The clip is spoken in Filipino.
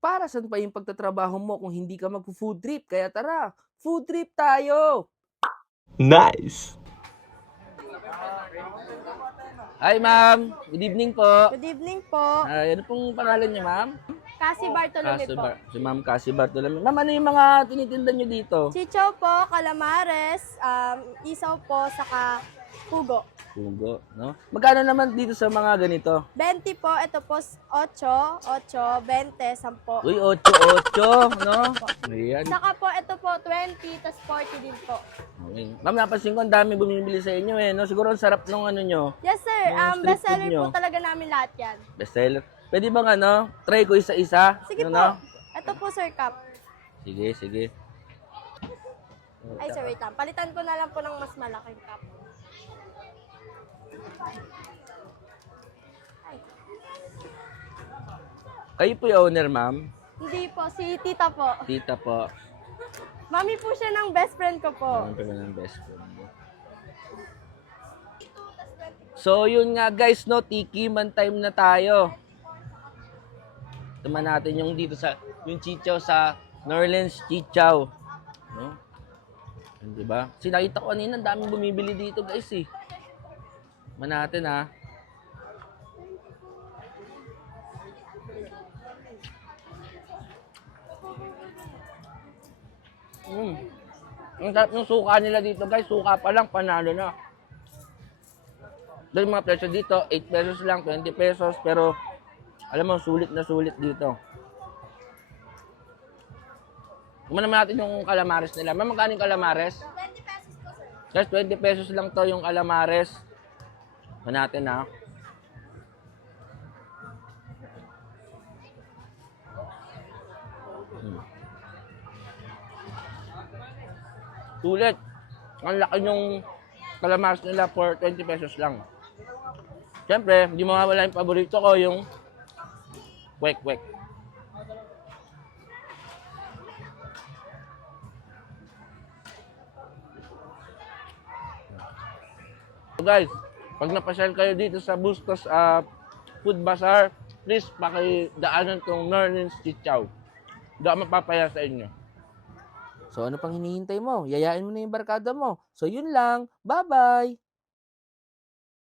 Para saan pa yung pagtatrabaho mo kung hindi ka mag-food trip? Kaya tara, food trip tayo! Nice! Hi ma'am, good evening po. Good evening po. Ano pong pangalan niyo ma'am? Cassie Bartolome po. Si Ma'am Cassie Bartolome. Ma'am, ano yung mga tinitinda niyo dito? Chichaw po, calamares, isaw po, saka pugo. Pugo, no? Magkano naman dito sa mga ganito? 20 po, ito po 8, 20, 10. Uy, 8-8, no? Ayan. Saka po, ito po 20, tas 40 din po. Okay. Ma'am, napansin ko ang dami bumibili sa inyo eh, no? Siguro ang sarap nung ano nyo, Yes sir, Yung street best food seller nyo. po talaga namin lahat yan. bestseller. Pwede bang ano, try ko isa-isa? Sige Ano, po, no? ito po sir cup. Sige, sige. Ay sir, wait lang. Palitan ko na lang po ng mas malaking cup. Kayo po yung owner, ma'am? Hindi po, si tita po. Tita po. Mami po siya ng best friend ko po. Ano pa ba ng best friend mo? So, yun nga guys, no, tiki man time na tayo. Tama natin yung dito sa, yung chichaw sa Norlands Chichaw. No? Yun, diba? Kasi nakita ko kanina, ang daming bumibili dito guys eh. Tama natin ha. Ang sarap ng suka nila dito guys, suka pa lang, panalo na. Dahil mga presyo dito, 8 pesos lang, 20 pesos, pero alam mo, sulit na sulit dito. Kumain naman natin yung calamares nila. Ma'am, magkano yung calamares? 20 pesos po sir. Guys, 20 pesos lang to yung calamares. Kumain natin ha. Sulit. Ang laki yung calamares nila for 20 pesos lang. Siyempre, hindi mawawala yung paborito ko, yung kwek-kwek. So guys, pag napasyal kayo dito sa Bustos Food Bazaar, please pakidaanan tong Norlands Chichaw. Hindi ako mapapaya sa inyo. So ano pang hinihintay mo? Yayain mo na yung barkada mo. So yun lang. Bye-bye!